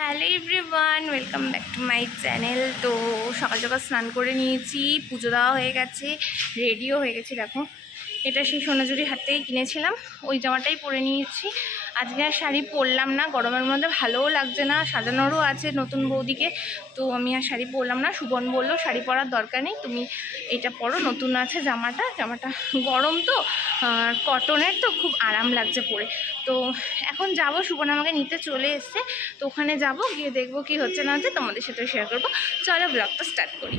Hello everyone, welcome back to my channel. তো সকাল সকাল স্নান করে নিয়েছি, পুজো দেওয়া হয়ে গেছে, রেডিও হয়ে গেছে, দেখো। এটা সেই সোনাঝুরি হাত থেকে কিনেছিলাম, ওই জামাটাই পরে নিয়েছি। আজকে আর শাড়ি পরলাম না, গরমের মধ্যে ভালোও লাগছে না, সাজানোরও আছে নতুন বৌদিকে। তো আমি আর শাড়ি পরলাম না, সুবন বলল, শাড়ি পরার দরকার নেই, তুমি এটা পরো, নতুন আছে জামাটা জামাটা গরম তো কটনের তো খুব আরাম লাগছে পরে। তো এখন যাব, সুবন আমাকে নিতে চলে এসছে, তো ওখানে যাব, গিয়ে দেখব কি হচ্ছে না হচ্ছে, তোমাদের সাথে শেয়ার করব। চলো ব্লগটা স্টার্ট করি।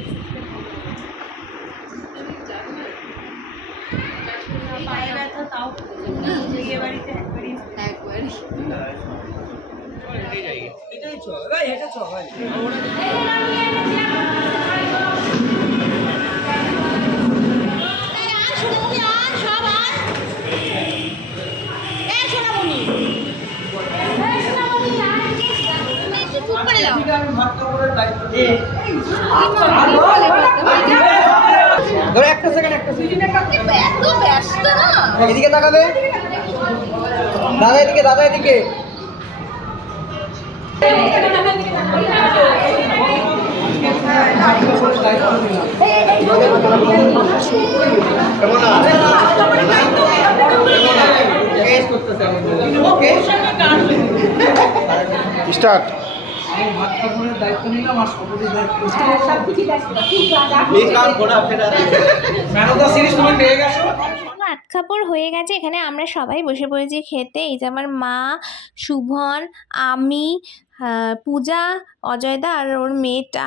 তাও। বিয়ে বাড়িতে একবারই এটাই চ ভাই এটা চ ভাই একটা সেকেন্ড একটা সেকেন্ড এদিকে তাকাবে। দাদা এদিকে দাদা এদিকে স্টার্ট। আমি ভাত দায়িত্ব নিলাম আর সবুজের দায়িত্ব সিরিজ তুমি পেয়ে গেছো? ভাত কাপড় হয়ে গেছে, এখানে আমরা সবাই বসে পড়েছি খেতে। এই যে আমার মা, শুভন, আমি পূজা, অজয়দা আর ওর মেয়েটা,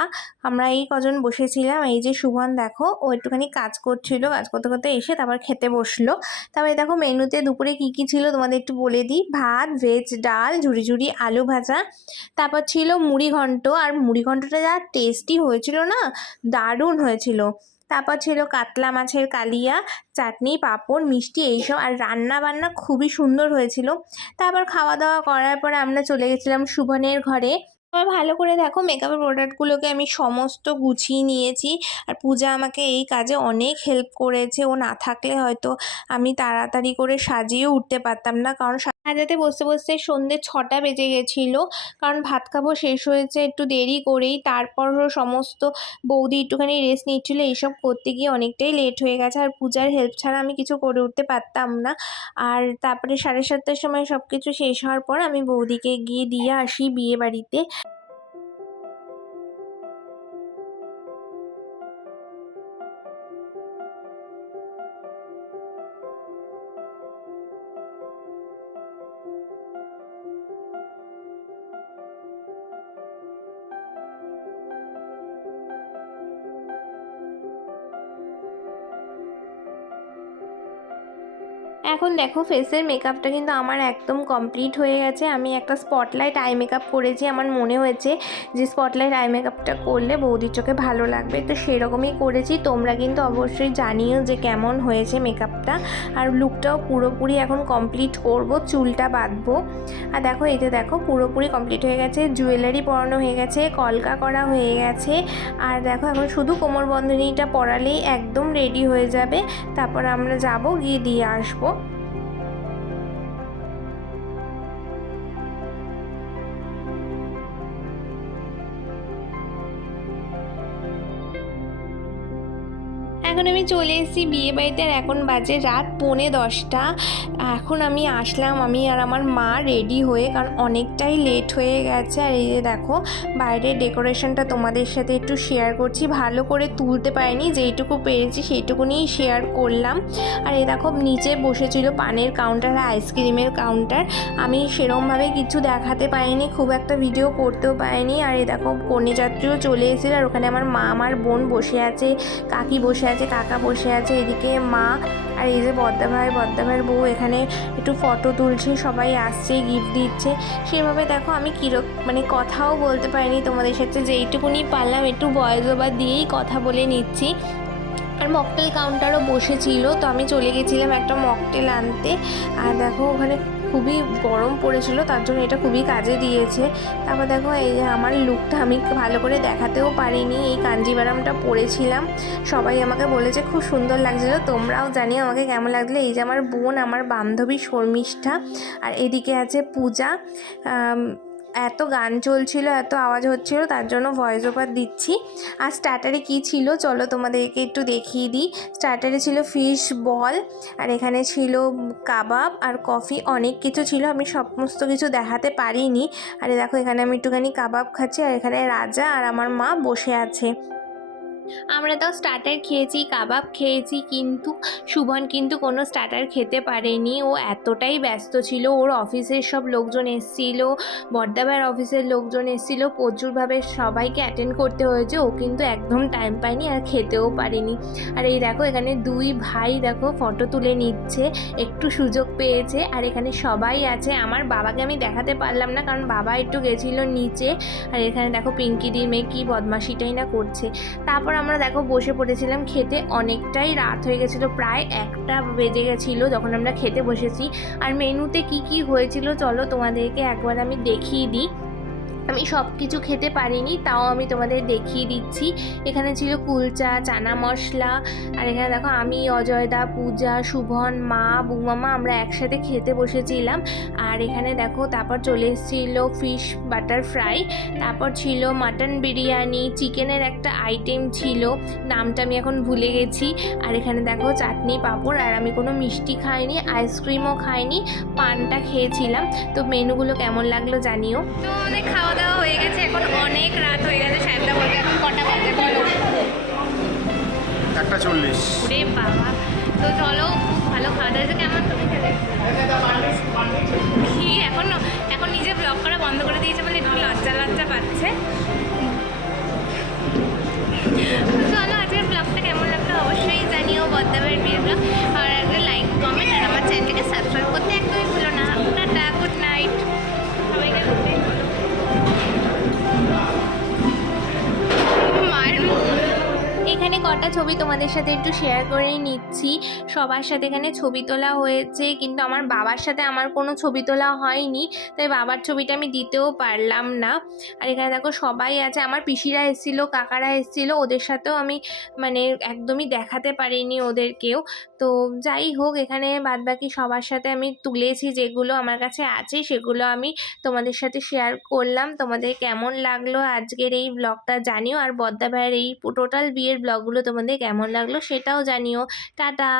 আমরা এই কজন বসেছিলাম। এই যে শুভন দেখো, ও একটুখানি কাজ করছিল, কাজ করতে করতে এসে তারপর খেতে বসল। তারপরে দেখো মেনুতে দুপুরে কী কী ছিল তোমাদের একটু বলে দিই। ভাত ভেজ ডাল ঝুড়ি ঝুড়ি আলু ভাজা। তারপর ছিল মুড়ি ঘন্ট আর মুড়ি ঘন্টটা যা টেস্টি হয়েছিল না, দারুণ হয়েছিল। তারপর ছিল কাতলা মাছের কালিয়া, চাটনি, পাঁপড়, মিষ্টি এইসব। আর রান্না বান্না খুবই সুন্দর হয়েছিল। তারপর খাওয়া দাওয়া করার পরে আমরা চলে গেছিলাম শুভনের ঘরে। আমার ভালো করে দেখো মেকআপের প্রোডাক্টগুলোকে আমি সমস্ত গুছিয়ে নিয়েছি। আর পূজা আমাকে এই কাজে অনেক হেল্প করেছে। ও না থাকলে হয়তো আমি তাড়াতাড়ি করে সাজিয়ে উঠতে পারতাম না। কারণ সাজাতে বসতে বসতে সন্ধ্যে ছটা বেজে গেছিল। কারণ ভাত খাব শেষ হয়েছে, একটু দেরি করেই। তারপর সমস্ত বৌদি একটুখানি রেস্ট নিচ্ছিল। এইসব করতে গিয়ে অনেকটাই লেট হয়ে গেছে। আর পূজার হেল্প ছাড়া আমি কিছু করে উঠতে পারতাম না। আর তারপরে সাড়ে সাতটার সময় সব কিছু শেষ হওয়ার পর আমি বৌদিকে গিয়ে দিয়ে আসি বিয়ে বাড়িতে এখন দেখো ফেসের মেকআপটা কিন্তু আমার একদম কমপ্লিট হয়ে গেছে। আমি একটা স্পটলাইট আই মেকআপ করেছি, আমার মনে হয়েছে যে স্পটলাইট আই মেকআপটা করলে বৌদির চোখে ভালো লাগবে। তো সেরকমই করেছি, তোমরা কিন্তু অবশ্যই জানিও যে কেমন হয়েছে মেকআপটা আর লুকটাও পুরোপুরি এখন কমপ্লিট করব, চুলটা বাঁধবো। আর দেখো, এই যে দেখো, পুরোপুরি কমপ্লিট হয়ে গেছে জুয়েলারি পরানো হয়ে গেছে, কলকা করা হয়ে গেছে। আর দেখো, এখন শুধু কোমর বন্ধনীটা পরালেই একদম রেডি হয়ে যাবে। তারপর আমরা যাব গিয়ে দিয়ে আসব। এখন আমি চলে এসেছি বিয়ে বাড়িতে আর এখন বাজে রাত পৌনে দশটা। এখন আমি আসলাম, আমি আর আমার মা রেডি হয়ে, কারণ অনেকটাই লেট হয়ে গেছে। আর এই যে দেখো, বাইরের ডেকোরেশনটা তোমাদের সাথে একটু শেয়ার করছি। ভালো করে তুলতে পারিনি, যেইটুকু পেরেছি সেইটুকুনিই শেয়ার করলাম। আর এই দেখো, নিচে বসেছিল পানের কাউন্টার আর আইসক্রিমের কাউন্টার আমি সেরমভাবে কিছু দেখাতে পারিনি, খুব একটা ভিডিও করতেও পারিনি। আর এই দেখো কন্যা যাত্রীও চলে এসেছিল। আর ওখানে আমার মা, আমার বোন বসে আছে, কাকি বসে আছে। কাকা বসে আছে, এদিকে মা আর এই যে বদ্দা ভাই, বদ্দা ভাইয়ের বউ এখানে একটু ফটো তুলছে, সবাই আসছে গিফট দিচ্ছে। সেভাবে দেখো আমি কিরক মানে কথাও বলতে পারিনি তোমাদের সাথে যেইটুকুনি পারলাম, একটু বয়স ওভার দিয়েই কথা বলে নিচ্ছি। আর মকটেল কাউন্টারও বসেছিল, তো আমি চলে গেছিলাম একটা মকটেল আনতে। আর দেখো ওখানে খুবই গরম পড়েছিল, তার জন্য এটা খুবই কাজে দিয়েছে। তারপর দেখো, এই যে আমার লুকটা আমি ভালো করে দেখাতেও পারিনি, এই কাঞ্জিবারামটা পরেছিলাম। সবাই আমাকে বলেছে, খুব সুন্দর লাগছিল। তোমরাও জানিও আমাকে কেমন লাগল এই যে আমার বোন, আমার বান্ধবী শর্মিষ্ঠা, আর এদিকে আছে পূজা। এত গান চলছিল, এত আওয়াজ হচ্ছিল, তার জন্য ভয়েস ওভার দিচ্ছি। আর স্টার্টারে কি ছিল? চলো তোমাদেরকে একটু দেখিয়ে দিই। স্টার্টারে ছিল ফিশ বল আর এখানে ছিল কাবাব আর কফি অনেক কিছু ছিল, আমি সমস্ত কিছু দেখাতে পারিনি। আর দেখো, এখানে আমি একটুখানি কাবাব খাচ্ছি, আর এখানে রাজা আর আমার মা বসে আছে। আমরা তো স্টার্টার খেয়েছি, কাবাব খেয়েছি কিন্তু শুভন কিন্তু কোনো স্টার্টার খেতে পারেনি। ও এতটাই ব্যস্ত ছিল, ওর অফিসের সব লোকজন এসছিল বর্দাবার অফিসের লোকজন এসছিল, প্রচুরভাবে সবাইকে অ্যাটেন্ড করতে হয়েছে, ও কিন্তু একদম টাইম পায়নি আর খেতেও পারেনি। আর এই দেখো এখানে দুই ভাই দেখো ফটো তুলে নিচ্ছে, একটু সুযোগ পেয়েছে আর এখানে সবাই আছে। আমার বাবাকে আমি দেখাতে পারলাম না কারণ বাবা একটু গেছিল নিচে, আর এখানে দেখো পিঙ্কিদির মেয়ে কী বদমাশিটাই না করছে। তারপর আমরা দেখো বসে পড়েছিলাম খেতে। অনেকটাই রাত হয়ে গেছিল, প্রায় একটা বেজে গেছিল যখন আমরা খেতে বসেছি। আর মেনুতে কি কি হয়েছিল চলো তোমাদেরকে একবার আমি দেখিয়ে দিই। আমি সব কিছু খেতে পারিনি, তাও আমি তোমাদের দেখিয়ে দিচ্ছি। এখানে ছিল কুলচা, চানা মশলা, আর এখানে দেখো আমি, অজয়দা, পূজা শুভন মা, বুমামা আমরা একসাথে খেতে বসেছিলাম। আর এখানে দেখো তারপর চলে এসেছিল ফিশ বাটার ফ্রাই তারপর ছিল মাটন বিরিয়ানি চিকেনের একটা আইটেম ছিল, নামটা আমি এখন ভুলে গেছি। আর এখানে দেখো চাটনি, পাঁপড়, আর আমি কোনো মিষ্টি খাইনি আইসক্রিমও খাইনি, পানটা খেয়েছিলাম। তো মেনুগুলো কেমন লাগল জানিও। তো খাওয়া দাওয়া হয়ে গেছে এখন অনেক রাত হয়ে গেছে সাহেবদা বলতে এখন কটা বাজে বলো? একটা চল্লিশ। ওরে বাবা। তো চলো খুব ভালো খাওয়া দাওয়া কেমন? তুমি খেলে ছবি তোমাদের সাথে একটু শেয়ার করে নিচ্ছি। সবার সাথে এখানে ছবি তোলা হয়েছে, কিন্তু আমার বাবার সাথে আমার কোনো ছবি তোলা হয়নি, তাই বাবার ছবিটা আমি দিতেও পারলাম না। আর এখানে দেখো সবাই আছে, আমার পিসিরা এসেছিল, কাকারা এসেছিল, ওদের সাথেও আমি মানে একদমই দেখাতে পারিনি ওদেরকেও। তো যাই হোক, এখানে বাদবাকি সবার সাথে আমি তুলেছি যেগুলো আমার কাছে আছে, সেগুলো আমি তোমাদের সাথে শেয়ার করলাম। তোমাদের কেমন লাগল আজকের এই ব্লগটা জানিও, আর বদ্দা ভাইয়ের এই টোটাল বিয়ের ব্লগগুলো তোমাদের কেমন লাগল সেটাও জানিও। টাটা!